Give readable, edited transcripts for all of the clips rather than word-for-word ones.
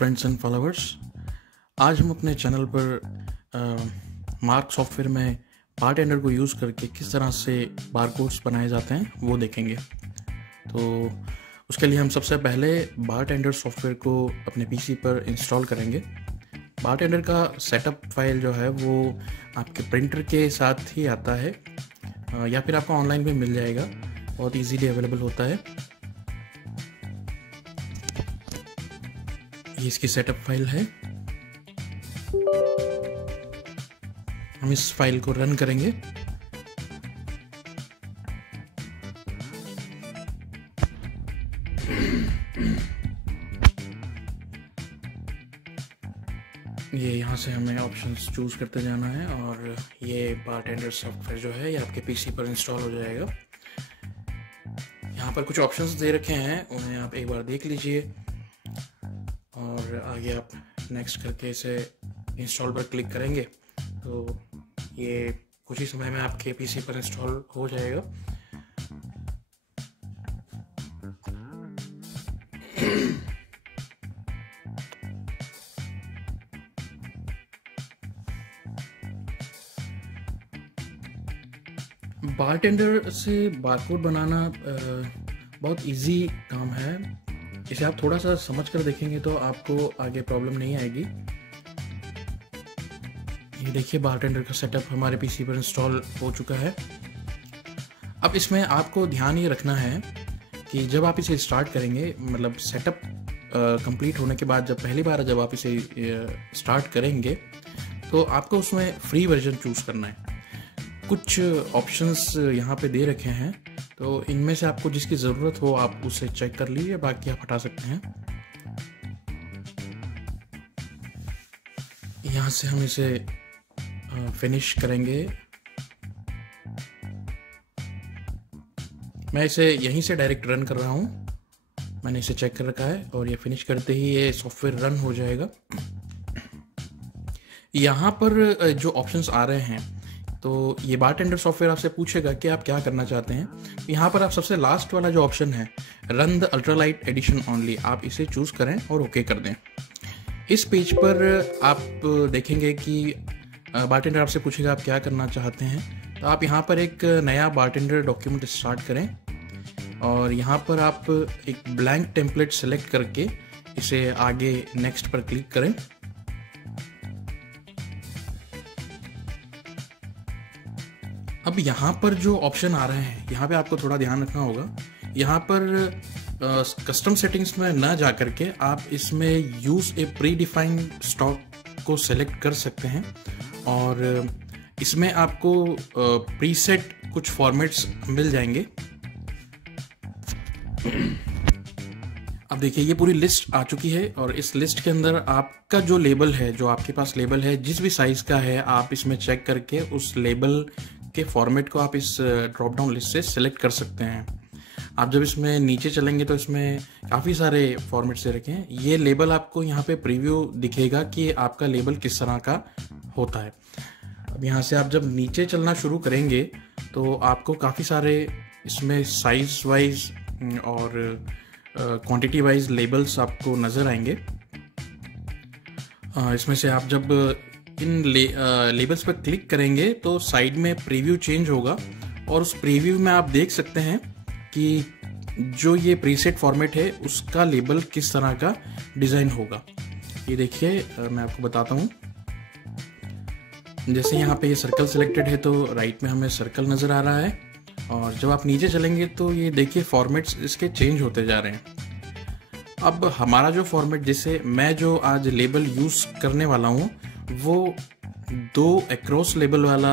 Friends and followers, आज हम अपने चैनल पर मार्क सॉफ्टवेयर में बारटेंडर को यूज़ करके किस तरह से बारकोड्स बनाए जाते हैं वो देखेंगे। तो उसके लिए हम सबसे पहले बारटेंडर सॉफ्टवेयर को अपने पीसी पर इंस्टॉल करेंगे। बारटेंडर का सेटअप फाइल जो है वो आपके प्रिंटर के साथ ही आता है या फिर आपको ऑनलाइन भी मिल जाएगा, बहुत इजीली अवेलेबल होता है। ये इसकी सेटअप फाइल है। हम इस फाइल को रन करेंगे। ये यहाँ से हमें ऑप्शंस चूज करते जाना है और ये बारटेंडर सॉफ्टवेयर जो है ये आपके पीसी पर इंस्टॉल हो जाएगा। यहाँ पर कुछ ऑप्शंस दे रखे हैं, उन्हें आप एक बार देख लीजिए और आगे आप नेक्स्ट करके इसे इंस्टॉल पर क्लिक करेंगे तो ये कुछ ही समय में आपके पीसी पर इंस्टॉल हो जाएगा। बारटेंडर से बारकोड बनाना बहुत इजी काम है। इसे आप थोड़ा सा समझ कर देखेंगे तो आपको आगे प्रॉब्लम नहीं आएगी। ये देखिए बारटेंडर का सेटअप हमारे पीसी पर इंस्टॉल हो चुका है। अब इसमें आपको ध्यान ये रखना है कि जब आप इसे स्टार्ट करेंगे, मतलब सेटअप कंप्लीट होने के बाद जब पहली बार जब आप इसे स्टार्ट करेंगे तो आपको उसमें फ्री वर्जन चूज़ करना है। कुछ ऑप्शंस यहाँ पे दे रखे हैं, तो इनमें से आपको जिसकी ज़रूरत हो आप उसे चेक कर लीजिए, बाकी आप हटा सकते हैं। यहाँ से हम इसे फिनिश करेंगे। मैं इसे यहीं से डायरेक्ट रन कर रहा हूँ, मैंने इसे चेक कर रखा है और ये फिनिश करते ही ये सॉफ्टवेयर रन हो जाएगा। यहाँ पर जो ऑप्शंस आ रहे हैं, तो ये बारटेंडर सॉफ्टवेयर आपसे पूछेगा कि आप क्या करना चाहते हैं। यहाँ पर आप सबसे लास्ट वाला जो ऑप्शन है, run the ultralight edition only, आप इसे चूज़ करें और ओके कर दें। इस पेज पर आप देखेंगे कि बारटेंडर आपसे पूछेगा आप क्या करना चाहते हैं। तो आप यहाँ पर एक नया बारटेंडर डॉक्यूमेंट स्टार्ट करें और यहाँ पर आप एक ब्लैंक टेम्पलेट सेलेक्ट करके इसे आगे नेक्स्ट पर क्लिक करें। अब यहाँ पर जो ऑप्शन आ रहे हैं, यहाँ पे आपको थोड़ा ध्यान रखना होगा। यहाँ पर कस्टम सेटिंग्स में ना जा करके आप इसमें यूज़ ए प्री डिफाइंड स्टॉक को सेलेक्ट कर सकते हैं और इसमें आपको प्रीसेट कुछ फॉर्मेट्स मिल जाएंगे। अब देखिए ये पूरी लिस्ट आ चुकी है और इस लिस्ट के अंदर आपका जो लेबल है, जो आपके पास लेबल है जिस भी साइज़ का है, आप इसमें चेक करके उस लेबल के फॉर्मेट को आप इस ड्रॉप डाउन लिस्ट से सिलेक्ट कर सकते हैं। आप जब इसमें नीचे चलेंगे तो इसमें काफ़ी सारे फॉर्मेट्स दे रखे हैं। ये लेबल आपको यहाँ पे प्रीव्यू दिखेगा कि आपका लेबल किस तरह का होता है। अब यहाँ से आप जब नीचे चलना शुरू करेंगे तो आपको काफ़ी सारे इसमें साइज वाइज और क्वांटिटी वाइज लेबल्स आपको नज़र आएंगे। इसमें से आप जब इन लेबल्स पर क्लिक करेंगे तो साइड में प्रीव्यू चेंज होगा और उस प्रीव्यू में आप देख सकते हैं कि जो ये प्रीसेट फॉर्मेट है उसका लेबल किस तरह का डिज़ाइन होगा। ये देखिए मैं आपको बताता हूँ। जैसे यहाँ पे ये सर्कल सिलेक्टेड है तो राइट में हमें सर्कल नज़र आ रहा है और जब आप नीचे चलेंगे तो ये देखिए फॉर्मेट्स इसके चेंज होते जा रहे हैं। अब हमारा जो फॉर्मेट, जिसे मैं जो आज लेबल यूज़ करने वाला हूँ, वो 2 अक्रॉस लेबल वाला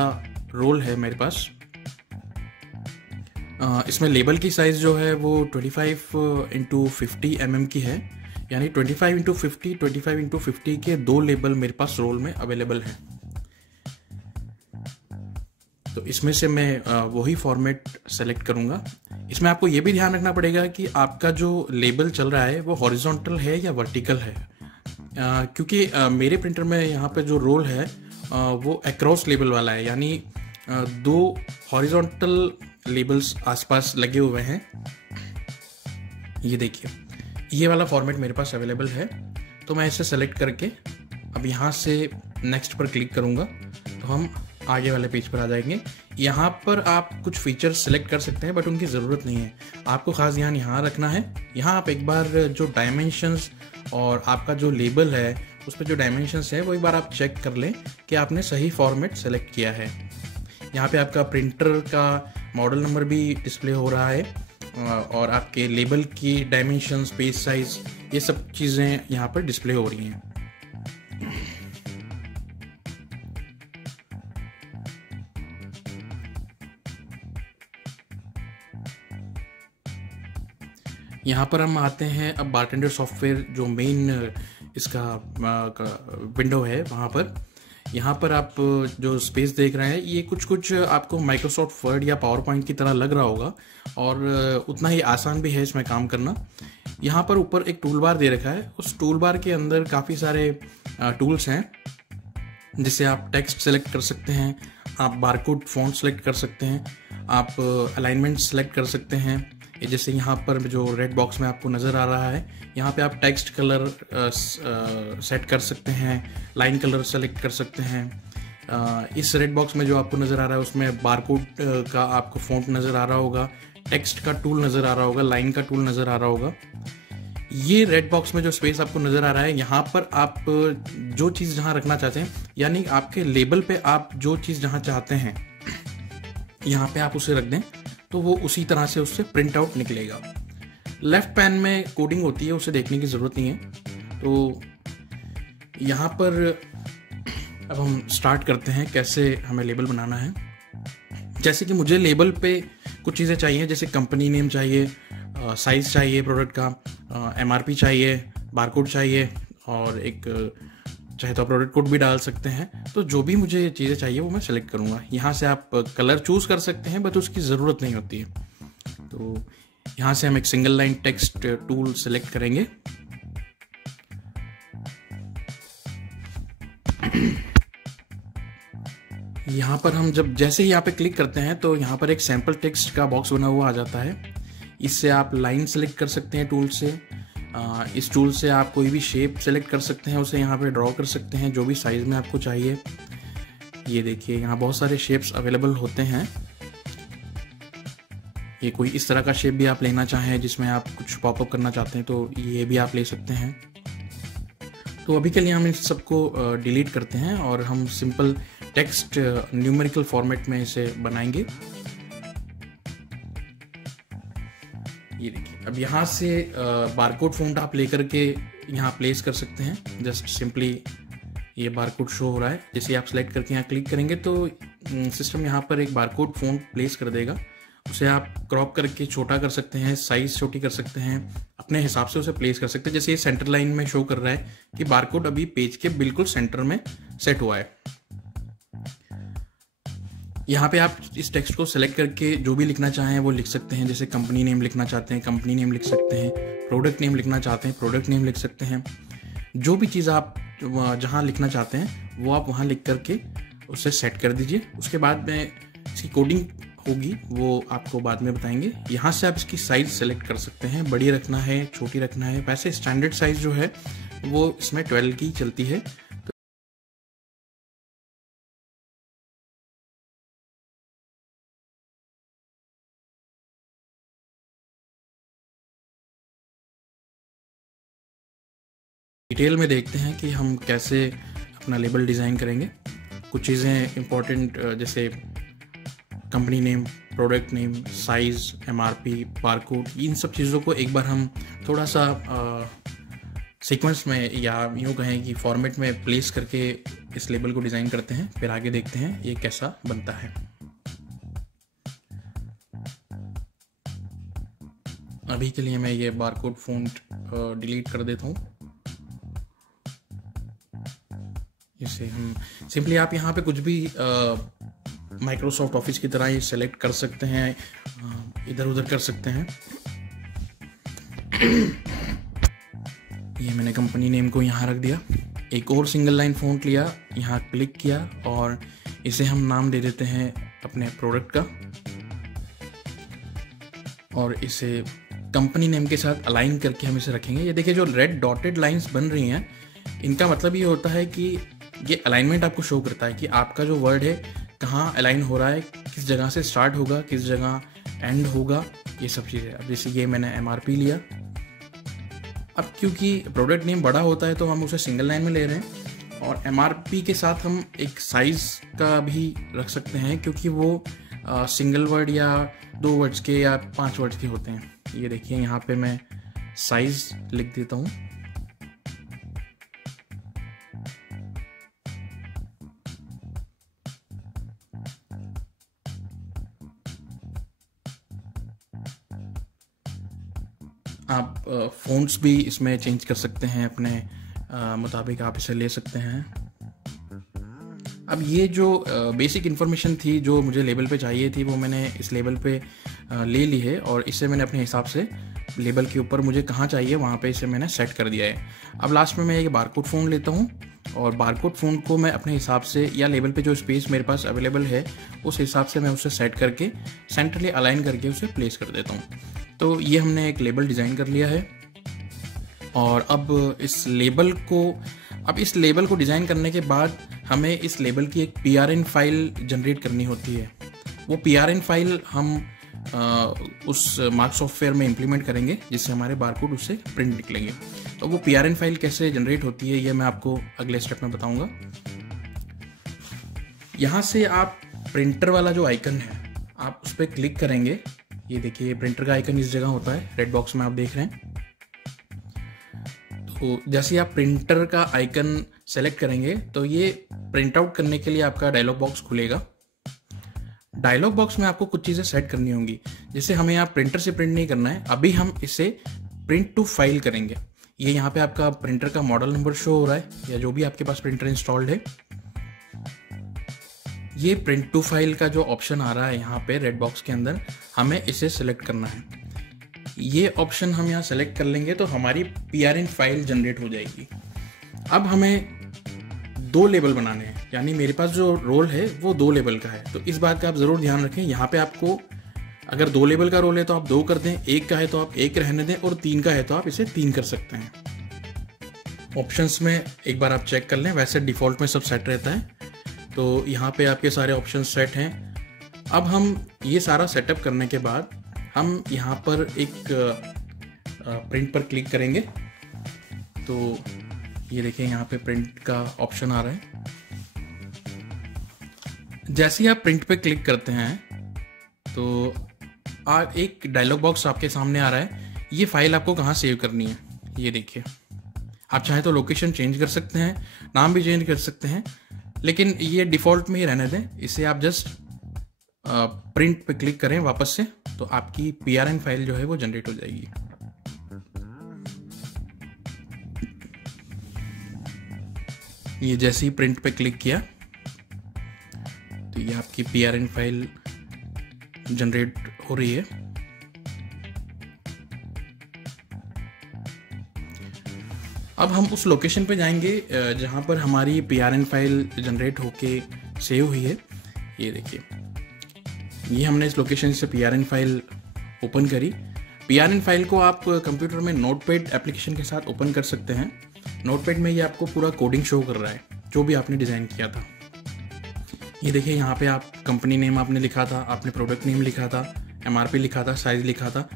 रोल है मेरे पास। इसमें लेबल की साइज़ जो है वो 25x50 mm की है, यानी 25x50 25x50 के 2 लेबल मेरे पास रोल में अवेलेबल हैं। तो इसमें से मैं वही फॉर्मेट सेलेक्ट करूँगा। इसमें आपको ये भी ध्यान रखना पड़ेगा कि आपका जो लेबल चल रहा है वो हॉरिजॉन्टल है या वर्टिकल है, क्योंकि मेरे प्रिंटर में यहाँ पे जो रोल है वो अक्रॉस लेबल वाला है, यानी 2 हॉरिजॉन्टल लेबल्स आसपास लगे हुए हैं। ये देखिए ये वाला फॉर्मेट मेरे पास अवेलेबल है। तो मैं इसे सेलेक्ट करके अब यहाँ से नेक्स्ट पर क्लिक करूँगा तो हम आगे वाले पेज पर आ जाएंगे। यहाँ पर आप कुछ फीचर्स सेलेक्ट कर सकते हैं बट उनकी ज़रूरत नहीं है। आपको खास ध्यान यहाँ रखना है, यहाँ आप एक बार जो डायमेंशंस और आपका जो लेबल है उस पर जो डायमेंशंस है वो एक बार आप चेक कर लें कि आपने सही फॉर्मेट सेलेक्ट किया है। यहाँ पे आपका प्रिंटर का मॉडल नंबर भी डिस्प्ले हो रहा है और आपके लेबल की डायमेंशंस, पेज साइज, ये सब चीज़ें यहाँ पर डिस्प्ले हो रही हैं। यहाँ पर हम आते हैं अब बारटेंडर सॉफ्टवेयर जो मेन इसका विंडो है वहाँ पर। यहाँ पर आप जो स्पेस देख रहे हैं ये कुछ आपको माइक्रोसॉफ्ट वर्ड या पावर पॉइंट की तरह लग रहा होगा और उतना ही आसान भी है इसमें काम करना। यहाँ पर ऊपर एक टूल बार दे रखा है, उस टूल बार के अंदर काफ़ी सारे टूल्स हैं जिससे आप टेक्स्ट सेलेक्ट कर सकते हैं, आप बारकोड फॉन्ट सेलेक्ट कर सकते हैं, आप अलाइनमेंट सेलेक्ट कर सकते हैं। जैसे यहाँ पर जो रेड बॉक्स में आपको नज़र आ रहा है यहाँ पे आप टेक्स्ट कलर सेट कर सकते हैं, लाइन कलर सेलेक्ट कर सकते हैं। इस रेड बॉक्स में जो आपको नज़र आ रहा है उसमें बारकोड का आपको फॉन्ट नज़र आ रहा होगा, टेक्स्ट का टूल नज़र आ रहा होगा, लाइन का टूल नज़र आ रहा होगा। ये रेड बॉक्स में जो स्पेस आपको नज़र आ रहा है यहाँ पर आप जो चीज़ जहाँ रखना चाहते हैं, यानी आपके लेबल पे आप जो चीज़ जहाँ चाहते हैं यहाँ पे आप उसे रख दें तो वो उसी तरह से उससे प्रिंट आउट निकलेगा। लेफ्ट पैन में कोडिंग होती है, उसे देखने की ज़रूरत नहीं है। तो यहाँ पर अब हम स्टार्ट करते हैं कैसे हमें लेबल बनाना है। जैसे कि मुझे लेबल पे कुछ चीज़ें चाहिए, जैसे कंपनी नेम चाहिए, साइज़ चाहिए प्रोडक्ट का, MRP चाहिए, बारकोड चाहिए और एक चाहे तो प्रोडक्ट कोड भी डाल सकते हैं। तो जो भी मुझे चीज़ें चाहिए वो मैं सेलेक्ट करूँगा। यहाँ से आप कलर चूज़ कर सकते हैं बट उसकी ज़रूरत नहीं होती है। तो यहाँ से हम एक single line text tool select करेंगे। यहाँ पर हम जब जैसे ही यहाँ पे क्लिक करते हैं तो यहाँ पर एक सैम्पल टेक्स्ट का बॉक्स बना हुआ आ जाता है। इससे आप लाइन सेलेक्ट कर सकते हैं टूल से। इस टूल से आप कोई भी शेप सेलेक्ट कर सकते हैं, उसे यहाँ पे ड्रॉ कर सकते हैं जो भी साइज़ में आपको चाहिए। ये देखिए यहाँ बहुत सारे शेप्स अवेलेबल होते हैं। ये कोई इस तरह का शेप भी आप लेना चाहें जिसमें आप कुछ पॉपअप करना चाहते हैं तो ये भी आप ले सकते हैं। तो अभी के लिए हम इन सबको डिलीट करते हैं और हम सिंपल टेक्स्ट न्यूमेरिकल फॉर्मेट में इसे बनाएंगे। ये देखिए अब यहाँ से बारकोड फॉन्ट आप लेकर के यहाँ प्लेस कर सकते हैं। जस्ट सिंपली ये बारकोड शो हो रहा है, जैसे आप सेलेक्ट करके यहाँ क्लिक करेंगे तो सिस्टम यहाँ पर एक बारकोड फॉन्ट प्लेस कर देगा। उसे आप क्रॉप करके छोटा कर सकते हैं, साइज छोटी कर सकते हैं, अपने हिसाब से उसे प्लेस कर सकते हैं। जैसे ये सेंटर लाइन में शो कर रहा है कि बारकोड अभी पेज के बिल्कुल सेंटर में सेट हुआ है। यहाँ पे आप इस टेक्स्ट को सेलेक्ट करके जो भी लिखना चाहें वो लिख सकते हैं। जैसे कंपनी नेम लिखना चाहते हैं कंपनी नेम लिख सकते हैं, प्रोडक्ट नेम लिखना चाहते हैं प्रोडक्ट नेम लिख सकते हैं। जो भी चीज़ आप जहाँ लिखना चाहते हैं वो आप वहाँ लिख करके उसे सेट कर दीजिए। उसके बाद में इसकी कोडिंग होगी वो आपको बाद में बताएंगे। यहाँ से आप इसकी साइज़ सेलेक्ट कर सकते हैं, बड़ी रखना है छोटी रखना है। वैसे स्टैंडर्ड साइज़ जो है वो इसमें 12 की चलती है। डिटेल में देखते हैं कि हम कैसे अपना लेबल डिज़ाइन करेंगे। कुछ चीज़ें इम्पोर्टेंट जैसे company name, product name, size, MRP, barcode, इन सब चीज़ों को एक बार हम थोड़ा सा सीक्वेंस में या यूँ कहें कि फॉर्मेट में प्लेस करके इस लेबल को डिज़ाइन करते हैं। फिर आगे देखते हैं ये कैसा बनता है। अभी के लिए मैं ये बारकोड फॉन्ट डिलीट कर देता हूँ। इसे हम सिंपली आप यहाँ पे कुछ भी माइक्रोसॉफ्ट ऑफिस की तरह ही सेलेक्ट कर सकते हैं, इधर उधर कर सकते हैं। ये मैंने कंपनी नेम को यहाँ रख दिया। एक और सिंगल लाइन फॉन्ट लिया, यहाँ क्लिक किया और इसे हम नाम दे देते हैं अपने प्रोडक्ट का और इसे कंपनी नेम के साथ अलाइन करके हम इसे रखेंगे। ये देखिए जो रेड डॉटेड लाइंस बन रही हैं, इनका मतलब ये होता है कि ये अलाइनमेंट आपको शो करता है कि आपका जो वर्ड है कहाँ अलाइन हो रहा है, किस जगह से स्टार्ट होगा, किस जगह एंड होगा, ये सब चीज़ें। अब जैसे ये मैंने MRP लिया। अब क्योंकि प्रोडक्ट नेम बड़ा होता है तो हम उसे सिंगल लाइन में ले रहे हैं, और MRP के साथ हम एक साइज़ का भी रख सकते हैं, क्योंकि वो सिंगल वर्ड या 2 वर्ड्स के या 5 वर्ड्स के होते हैं। ये देखिए यहाँ पे मैं साइज़ लिख देता हूँ। आप फ़ॉन्ट्स भी इसमें चेंज कर सकते हैं, अपने मुताबिक आप इसे ले सकते हैं। अब ये जो बेसिक इन्फॉर्मेशन थी जो मुझे लेबल पे चाहिए थी, वो मैंने इस लेबल पे ले ली है, और इसे मैंने अपने हिसाब से लेबल के ऊपर मुझे कहाँ चाहिए वहाँ पे इसे मैंने सेट कर दिया है। अब लास्ट में मैं ये बारकोड फ़ॉन्ट लेता हूँ, और बारकोड फ़ॉन्ट को मैं अपने हिसाब से या लेबल पे जो स्पेस मेरे पास अवेलेबल है उस हिसाब से मैं उसे सेट करके सेंट्रली अलाइन करके उसे प्लेस कर देता हूँ। तो ये हमने एक लेबल डिज़ाइन कर लिया है, और अब इस लेबल को डिज़ाइन करने के बाद हमें इस लेबल की एक PRN फाइल जनरेट करनी होती है। वो PRN फाइल हम उस मार्क सॉफ्टवेयर में इम्प्लीमेंट करेंगे, जिससे हमारे बारकोड उससे प्रिंट निकलेंगे। तो वो PRN फाइल कैसे जनरेट होती है ये मैं आपको अगले स्टेप में बताऊंगा। यहाँ से आप प्रिंटर वाला जो आइकन है आप उस पर क्लिक करेंगे। ये देखिए प्रिंटर का आइकन इस जगह होता है, रेड बॉक्स में आप देख रहे हैं। तो जैसे ही आप प्रिंटर का आइकन सेलेक्ट करेंगे तो ये प्रिंट आउट करने के लिए आपका डायलॉग बॉक्स खुलेगा। डायलॉग बॉक्स में आपको कुछ चीज़ें सेट करनी होंगी, जैसे हमें यहाँ प्रिंटर से प्रिंट नहीं करना है, अभी हम इसे प्रिंट टू फाइल करेंगे। ये यहाँ पे आपका प्रिंटर का मॉडल नंबर शो हो रहा है, या जो भी आपके पास प्रिंटर इंस्टॉल्ड है। ये प्रिंट टू फाइल का जो ऑप्शन आ रहा है यहाँ पे रेड बॉक्स के अंदर, हमें इसे सेलेक्ट करना है। ये ऑप्शन हम यहाँ सेलेक्ट कर लेंगे तो हमारी PRN फाइल जनरेट हो जाएगी। अब हमें 2 लेबल बनाने हैं, यानी मेरे पास जो रोल है वो 2 लेबल का है। तो इस बात का आप ज़रूर ध्यान रखें, यहाँ पे आपको अगर 2 लेबल का रोल है तो आप 2 कर दें, 1 का है तो आप 1 रहने दें, और 3 का है तो आप इसे 3 कर सकते हैं। ऑप्शंस में एक बार आप चेक कर लें, वैसे डिफ़ॉल्ट में सब सेट रहता है। तो यहाँ पे आपके सारे ऑप्शन सेट हैं। अब हम ये सारा सेटअप करने के बाद हम यहाँ पर एक प्रिंट पर क्लिक करेंगे। तो ये देखिए यहाँ पे प्रिंट का ऑप्शन आ रहा है। जैसे ही आप प्रिंट पे क्लिक करते हैं तो एक डायलॉग बॉक्स आपके सामने आ रहा है। ये फाइल आपको कहाँ सेव करनी है, ये देखिए। आप चाहें तो लोकेशन चेंज कर सकते हैं, नाम भी चेंज कर सकते हैं, लेकिन ये डिफ़ॉल्ट में ही रहने दें। इसे आप जस्ट प्रिंट पे क्लिक करें वापस से, तो आपकी PRN फाइल जो है वो जनरेट हो जाएगी। ये जैसे ही प्रिंट पे क्लिक किया तो ये आपकी PRN फाइल जनरेट हो रही है। अब हम उस लोकेशन पे जाएंगे जहाँ पर हमारी PRN फाइल जनरेट होके सेव हुई है। ये देखिए, ये हमने इस लोकेशन से PRN फाइल ओपन करी। PRN फाइल को आप कंप्यूटर में नोटपैड एप्लीकेशन के साथ ओपन कर सकते हैं। नोटपैड में ये आपको पूरा कोडिंग शो कर रहा है जो भी आपने डिज़ाइन किया था। ये देखिए यहाँ पे आप कंपनी नेम आपने लिखा था, आपने प्रोडक्ट नेम लिखा था, MRP लिखा था, साइज लिखा था,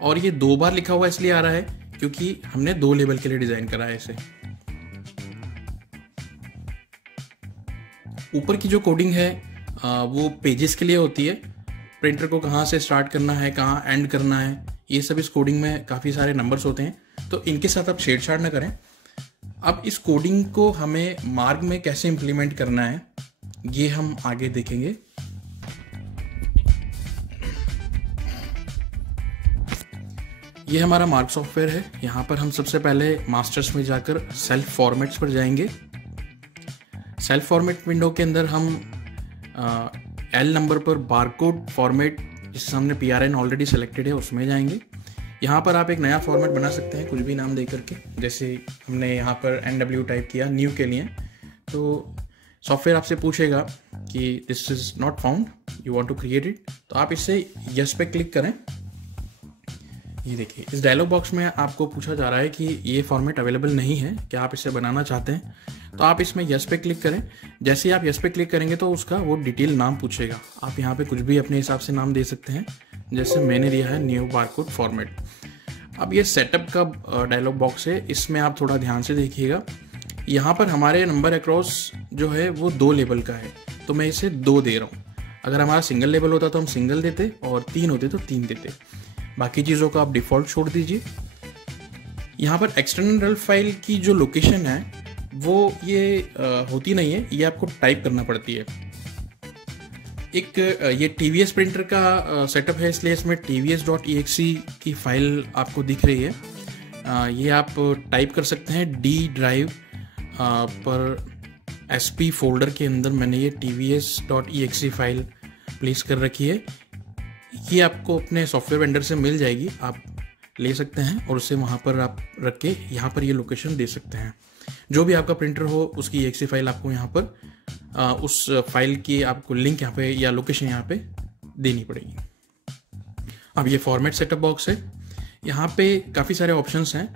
और ये 2 बार लिखा हुआ इसलिए आ रहा है क्योंकि हमने 2 लेबल के लिए डिज़ाइन करा है इसे। ऊपर की जो कोडिंग है वो पेजेस के लिए होती है। प्रिंटर को कहाँ से स्टार्ट करना है, कहाँ एंड करना है, ये सब इस कोडिंग में काफ़ी सारे नंबर्स होते हैं, तो इनके साथ आप छेड़छाड़ ना करें। अब इस कोडिंग को हमें मार्क में कैसे इम्प्लीमेंट करना है ये हम आगे देखेंगे। ये हमारा मार्क सॉफ्टवेयर है। यहाँ पर हम सबसे पहले मास्टर्स में जाकर सेल्फ फॉर्मेट्स पर जाएंगे। सेल्फ फॉर्मेट विंडो के अंदर हम L नंबर पर बारकोड फॉर्मेट, जिससे हमने PRN ऑलरेडी सेलेक्टेड है, उसमें जाएंगे। यहाँ पर आप एक नया फॉर्मेट बना सकते हैं कुछ भी नाम दे करके, जैसे हमने यहाँ पर NW टाइप किया न्यू के लिए। तो सॉफ्टवेयर आपसे पूछेगा कि this is not found, you want to create it, तो आप इससे यस पे क्लिक करें। ये देखिए, इस डायलॉग बॉक्स में आपको पूछा जा रहा है कि ये फॉर्मेट अवेलेबल नहीं है, क्या आप इसे बनाना चाहते हैं। तो आप इसमें यस पे क्लिक करें। जैसे ही आप यस पे क्लिक करेंगे तो उसका वो डिटेल नाम पूछेगा। आप यहाँ पे कुछ भी अपने हिसाब से नाम दे सकते हैं, जैसे मैंने दिया है न्यू बारकोड फॉर्मेट। अब ये सेटअप का डायलॉग बॉक्स है, इसमें आप थोड़ा ध्यान से देखिएगा। यहाँ पर हमारे नंबर अक्रॉस जो है वो 2 लेबल का है, तो मैं इसे 2 दे रहा हूँ। अगर हमारा सिंगल लेबल होता तो हम सिंगल देते, और 3 होते तो 3 देते। बाकी चीज़ों को आप डिफ़ॉल्ट छोड़ दीजिए। यहाँ पर एक्सटर्नल फाइल की जो लोकेशन है वो ये होती नहीं है, ये आपको टाइप करना पड़ती है। एक ये TVS प्रिंटर का सेटअप है, इसलिए इसमें tvs.exe की फाइल आपको दिख रही है। ये आप टाइप कर सकते हैं D ड्राइव पर SP फोल्डर के अंदर मैंने ये tvs.exe फाइल प्लेस कर रखी है। ये आपको अपने सॉफ्टवेयर वेंडर से मिल जाएगी, आप ले सकते हैं और उसे वहाँ पर आप रख के यहाँ पर ये लोकेशन दे सकते हैं। जो भी आपका प्रिंटर हो उसकी exe फाइल आपको यहाँ पर उस फाइल की आपको लिंक यहाँ पे या लोकेशन यहाँ पे देनी पड़ेगी। अब ये फॉर्मेट सेटअप बॉक्स है, यहाँ पे काफ़ी सारे ऑप्शंस हैं।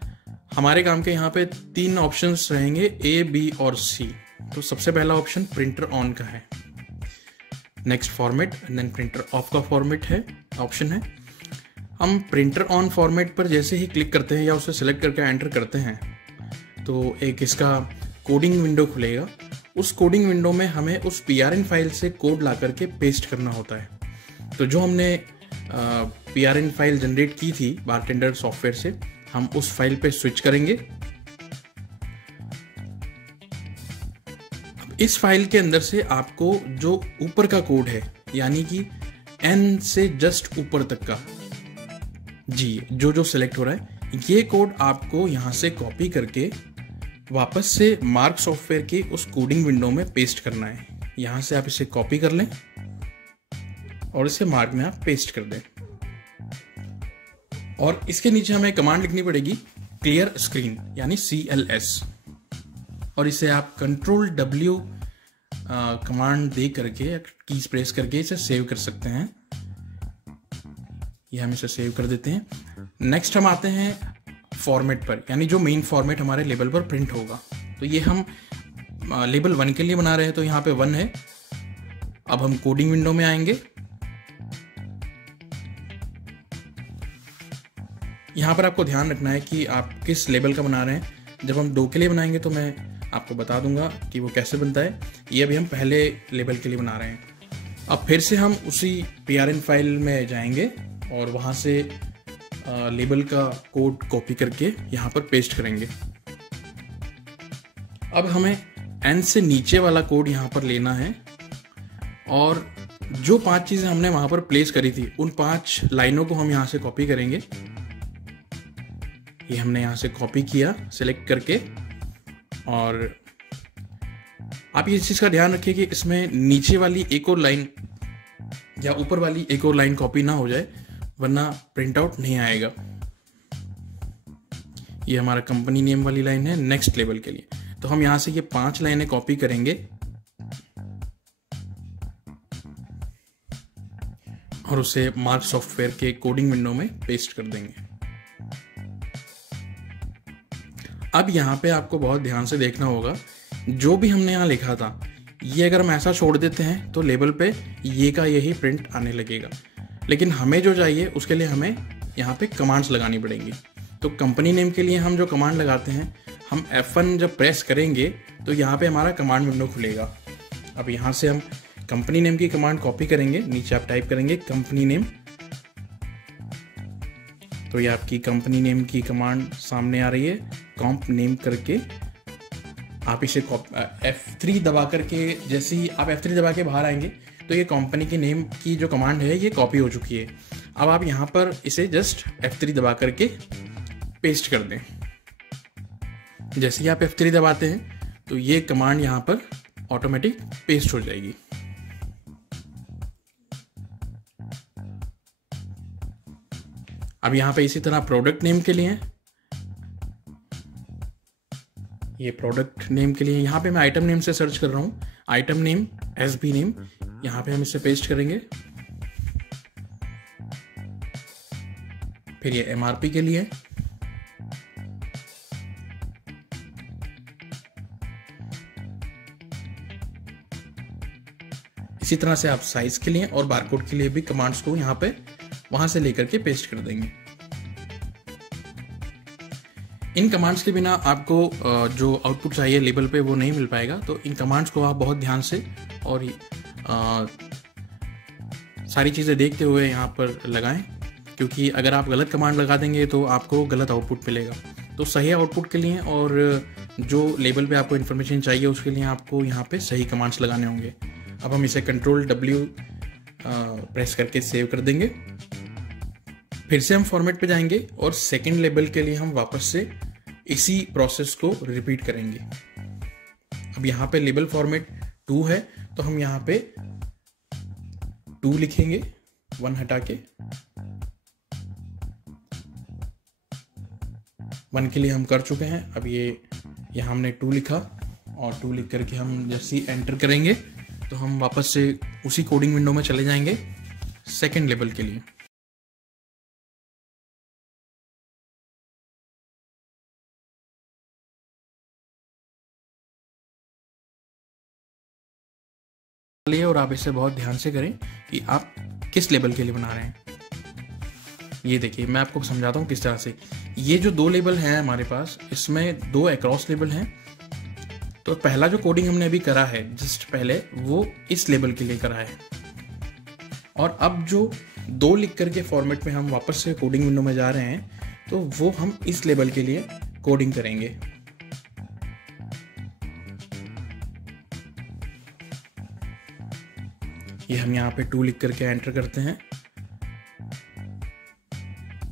हमारे काम के यहाँ पे 3 ऑप्शंस रहेंगे, A, B और C। तो सबसे पहला ऑप्शन प्रिंटर ऑन का है, next format, then printer off का फॉर्मेट है, ऑप्शन है। हम प्रिंटर ऑन फॉर्मेट पर जैसे ही क्लिक करते हैं या उसे सेलेक्ट करके एंटर करते हैं तो एक इसका कोडिंग विंडो खुलेगा। उस कोडिंग विंडो में हमें उस PRN फाइल से कोड ला करके पेस्ट करना होता है। तो जो हमने PRN फाइल जनरेट की थी बारटेंडर सॉफ्टवेयर से, हम उस फाइल पे स्विच करेंगे। अब इस फाइल के अंदर से आपको जो ऊपर का कोड है, यानी कि N से जस्ट ऊपर तक का जी जो सिलेक्ट हो रहा है, ये कोड आपको यहाँ से कॉपी करके वापस से मार्क सॉफ्टवेयर के उस कोडिंग विंडो में पेस्ट करना है। यहाँ से आप इसे कॉपी कर लें और इसे मार्क में आप पेस्ट कर दें। और इसके नीचे हमें कमांड लिखनी पड़ेगी क्लियर स्क्रीन, यानी CLS, और इसे आप Ctrl+W कमांड दे करके, कीज प्रेस करके इसे सेव कर सकते हैं। ये हम इसे सेव कर देते हैं। नेक्स्ट हम आते हैं फॉर्मेट पर, यानी जो मेन फॉर्मेट हमारे लेबल पर प्रिंट होगा। तो ये हम लेबल 1 के लिए बना रहे हैं, तो यहाँ पे 1 है। अब हम कोडिंग विंडो में आएंगे। यहाँ पर आपको ध्यान रखना है कि आप किस लेबल का बना रहे हैं। जब हम 2 के लिए बनाएंगे तो मैं आपको बता दूंगा कि वो कैसे बनता है। ये अभी हम पहले लेबल के लिए बना रहे हैं। अब फिर से हम उसी PRN फाइल में जाएंगे और वहाँ से लेबल का कोड कॉपी करके यहाँ पर पेस्ट करेंगे। अब हमें N से नीचे वाला कोड यहाँ पर लेना है और जो 5 चीज़ें हमने वहाँ पर प्लेस करी थी उन 5 लाइनों को हम यहाँ से कॉपी करेंगे। ये हमने यहाँ से कॉपी किया सिलेक्ट करके, और आप ये चीज़ का ध्यान रखिए कि इसमें नीचे वाली एक और लाइन या ऊपर वाली एक और लाइन कॉपी ना हो जाए, वरना प्रिंट आउट नहीं आएगा। ये हमारा कंपनी नेम वाली लाइन है नेक्स्ट लेवल के लिए। तो हम यहां से ये 5 लाइनें कॉपी करेंगे और उसे मार्क सॉफ्टवेयर के कोडिंग विंडो में पेस्ट कर देंगे। अब यहाँ पे आपको बहुत ध्यान से देखना होगा, जो भी हमने यहाँ लिखा था ये अगर हम ऐसा छोड़ देते हैं तो लेबल पे ये का यही प्रिंट आने लगेगा। लेकिन हमें जो चाहिए उसके लिए हमें यहाँ पे कमांड्स लगानी पड़ेंगी। तो कंपनी नेम के लिए हम जो कमांड लगाते हैं, हम F1 जब प्रेस करेंगे तो यहाँ पे हमारा कमांड विंडो खुलेगा। अब यहाँ से हम कंपनी नेम की कमांड कॉपी करेंगे, नीचे आप टाइप करेंगे कंपनी नेम, तो ये आपकी कंपनी नेम की कमांड सामने आ रही है। कॉम्प नेम करके आप इसे F3 दबा करके, जैसे ही आप F3 दबा के बाहर आएंगे तो ये कंपनी की नेम की जो कमांड है ये कॉपी हो चुकी है। अब आप यहाँ पर इसे जस्ट F3 दबा करके पेस्ट कर दें। जैसे ही आप F3 दबाते हैं तो ये कमांड यहाँ पर ऑटोमेटिक पेस्ट हो जाएगी। अब यहाँ पे इसी तरह प्रोडक्ट नेम के लिए, ये प्रोडक्ट नेम के लिए यहाँ पे मैं आइटम नेम से सर्च कर रहा हूँ, आइटम नेम SB नेम, यहाँ पे हम इसे पेस्ट करेंगे। फिर ये MRP के लिए, इसी तरह से आप साइज के लिए और बारकोड के लिए भी कमांड्स को यहाँ पे वहां से लेकर के पेस्ट कर देंगे। इन कमांड्स के बिना आपको जो आउटपुट चाहिए लेबल पे वो नहीं मिल पाएगा, तो इन कमांड्स को आप बहुत ध्यान से और सारी चीज़ें देखते हुए यहाँ पर लगाएं, क्योंकि अगर आप गलत कमांड लगा देंगे तो आपको गलत आउटपुट मिलेगा। तो सही आउटपुट के लिए और जो लेबल पे आपको इन्फॉर्मेशन चाहिए उसके लिए आपको यहाँ पे सही कमांड्स लगाने होंगे। अब हम इसे Ctrl+W प्रेस करके सेव कर देंगे। फिर से हम फॉर्मेट पे जाएंगे और सेकंड लेबल के लिए हम वापस से इसी प्रोसेस को रिपीट करेंगे। अब यहाँ पे लेबल फॉर्मेट 2 है, तो हम यहाँ पे 2 लिखेंगे, 1 हटा के। 1 के लिए हम कर चुके हैं। अब ये यहाँ हमने 2 लिखा और 2 लिख करके हम जैसे ही एंटर करेंगे तो हम वापस से उसी कोडिंग विंडो में चले जाएंगे सेकंड लेवल के लिए। और आप इसे बहुत ध्यान से करें कि आप किस लेवल के लिए बना रहे हैं। ये देखिए, मैं आपको समझाता हूँ किस तरह से। ये जो 2 लेवल हैं हमारे पास, इसमें 2 अक्रॉस लेवल हैं। तो पहला जो कोडिंग हमने अभी करा है जस्ट पहले, वो इस लेवल के लिए करा है। और अब जो 2 लिख करके फॉर्मेट में हम वापस से कोडिंग विंडो में जा रहे हैं, तो वो हम इस लेवल के लिए कोडिंग करेंगे। ये हम यहाँ पे 2 लिख करके एंटर करते हैं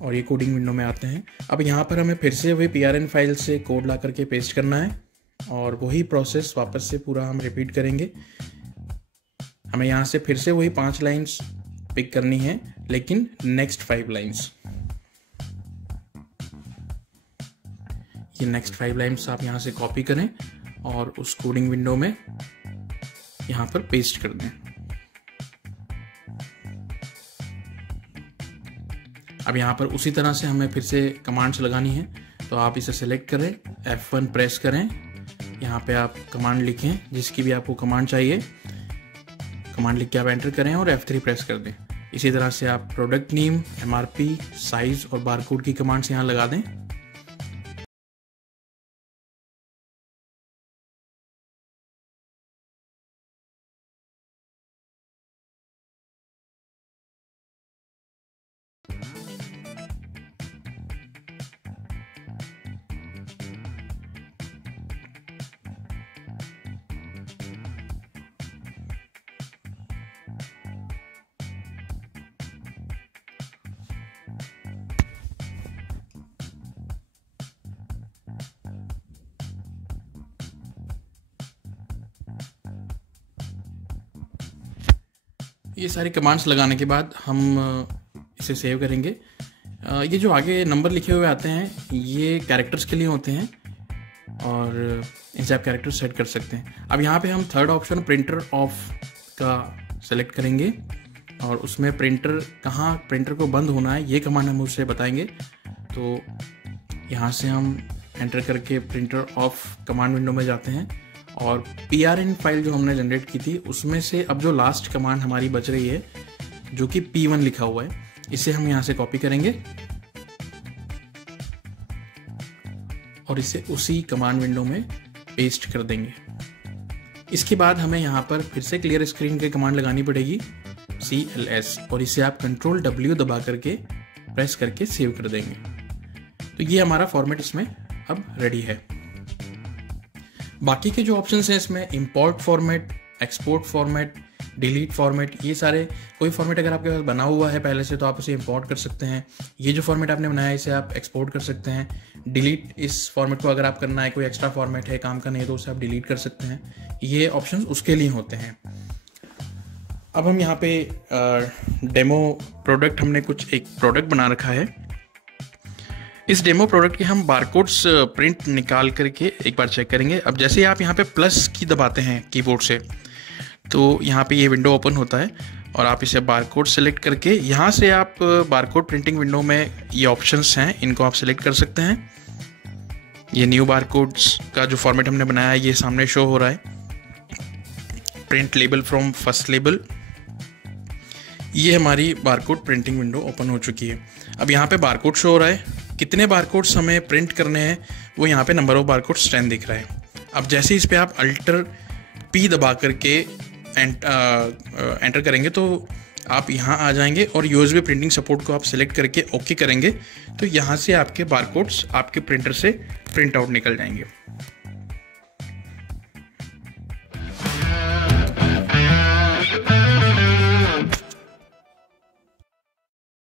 और ये कोडिंग विंडो में आते हैं। अब यहाँ पर हमें फिर से वही PRN फाइल से कोड ला करके पेस्ट करना है और वही प्रोसेस वापस से पूरा हम रिपीट करेंगे। हमें यहाँ से फिर से वही 5 लाइन्स पिक करनी है, लेकिन नेक्स्ट 5 लाइन्स। ये नेक्स्ट 5 लाइन्स आप यहाँ से कॉपी करें और उस कोडिंग विंडो में यहाँ पर पेस्ट कर दें। अब यहाँ पर उसी तरह से हमें फिर से कमांड्स लगानी है, तो आप इसे सेलेक्ट करें, F1 प्रेस करें, यहाँ पे आप कमांड लिखें जिसकी भी आपको कमांड चाहिए। कमांड लिख के आप एंटर करें और F3 प्रेस कर दें। इसी तरह से आप प्रोडक्ट नेम, MRP, साइज और बारकोड की कमांड्स यहाँ लगा दें। ये सारी कमांड्स लगाने के बाद हम इसे सेव करेंगे। ये जो आगे नंबर लिखे हुए आते हैं, ये कैरेक्टर्स के लिए होते हैं और इनसे आप कैरेक्टर सेट कर सकते हैं। अब यहाँ पे हम थर्ड ऑप्शन प्रिंटर ऑफ का सेलेक्ट करेंगे और उसमें प्रिंटर कहाँ प्रिंटर को बंद होना है ये कमांड हम उससे बताएंगे। तो यहाँ से हम एंटर करके प्रिंटर ऑफ कमांड विंडो में जाते हैं और PRN फाइल जो हमने जनरेट की थी उसमें से अब जो लास्ट कमांड हमारी बच रही है जो कि P1 लिखा हुआ है, इसे हम यहाँ से कॉपी करेंगे और इसे उसी कमांड विंडो में पेस्ट कर देंगे। इसके बाद हमें यहाँ पर फिर से क्लियर स्क्रीन के कमांड लगानी पड़ेगी CLS और इसे आप Ctrl+W दबा करके प्रेस करके सेव कर देंगे। तो ये हमारा फॉर्मेट इसमें अब रेडी है। बाकी के जो ऑप्शंस हैं इसमें import format, export format, delete format, ये सारे कोई फॉर्मेट अगर आपके पास बना हुआ है पहले से तो आप उसे इंपोर्ट कर सकते हैं। ये जो फॉर्मेट आपने बनाया है इसे आप एक्सपोर्ट कर सकते हैं। डिलीट इस फॉर्मेट को अगर आप करना है, कोई एक्स्ट्रा फॉर्मेट है काम का नहीं है तो उसे आप डिलीट कर सकते हैं। ये ऑप्शंस उसके लिए होते हैं। अब हम यहाँ पे डेमो प्रोडक्ट, हमने कुछ एक प्रोडक्ट बना रखा है। इस डेमो प्रोडक्ट के हम बारकोड्स प्रिंट निकाल करके एक बार चेक करेंगे। अब जैसे आप यहाँ पे प्लस की दबाते हैं कीबोर्ड से तो यहाँ पे ये विंडो ओपन होता है और आप इसे बारकोड सेलेक्ट करके यहाँ से आप बारकोड प्रिंटिंग विंडो में ये ऑप्शंस हैं, इनको आप सेलेक्ट कर सकते हैं। ये न्यू बारकोड्स का जो फॉर्मेट हमने बनाया है ये सामने शो हो रहा है। Print label from first label, ये हमारी बारकोड प्रिंटिंग विंडो ओपन हो चुकी है। अब यहाँ पे बारकोड शो हो रहा है, कितने बारकोड्स हमें प्रिंट करने हैं वो यहाँ पे नंबर ऑफ बारकोड्स 10 दिख रहा है। अब जैसे इस पे आप अल्टर P दबा करके एंटर करेंगे तो आप यहाँ आ जाएंगे और USB प्रिंटिंग सपोर्ट को आप सिलेक्ट करके ओके करेंगे तो यहाँ से आपके बारकोड्स आपके प्रिंटर से प्रिंट आउट निकल जाएंगे।